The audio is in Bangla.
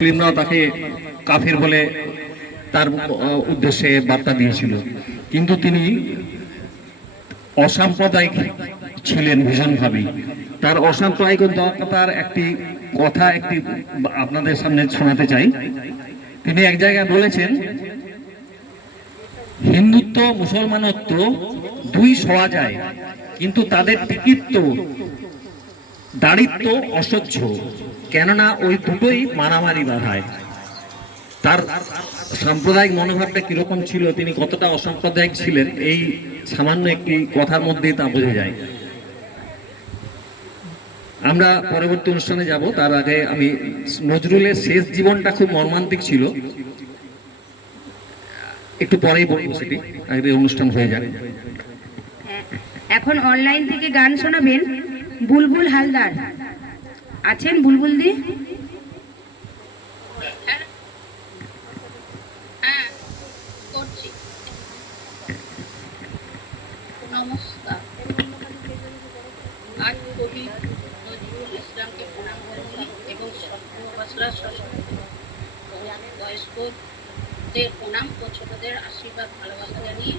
মুসলিমরাও তাকে কাফের বলে তার উদ্দেশ্যে বার্তা দিয়েছিল। কিন্তু তিনি অসাম্প্রদায়িক ছিলেন ভীষণভাবেই তার অসাম্প্রদায়িক অসাম্প্রদায়িকতার একটি কথা একটি আপনাদের সামনে শোনাতে চাই। তিনি এক জায়গায় বলেছেন, হিন্দুত্ব, মুসলমানত্ব দুই সওয়া যায়, কিন্তু তাদের টিকিত্ব দারিদ্র অসহ্য কেননা ওই দুটোই মারামারি বাধায়। তার সাম্প্রদায়িক মনোভাবটা কীরকম ছিল তিনি কতটা অসাম্প্রদায়িক ছিলেন এই সামান্য একটি কথার মধ্যেই তা বোঝা যায়। আমরা পরবর্তী অনুষ্ঠানে যাব তার আগে আমি নজরুলের শেষ জীবনটা খুব মর্মান্তিক ছিল। একটু পরেই বলব সেটি অনুষ্ঠান হয়ে হ্যাঁ, এখন অনলাইন থেকে গান শোনাবেন বুলবুল হালদার। আছেন বুলবুল দি? বয়স্কদের প্রণাম ছোটদের আশীর্বাদ ভালোবাসা জানিয়ে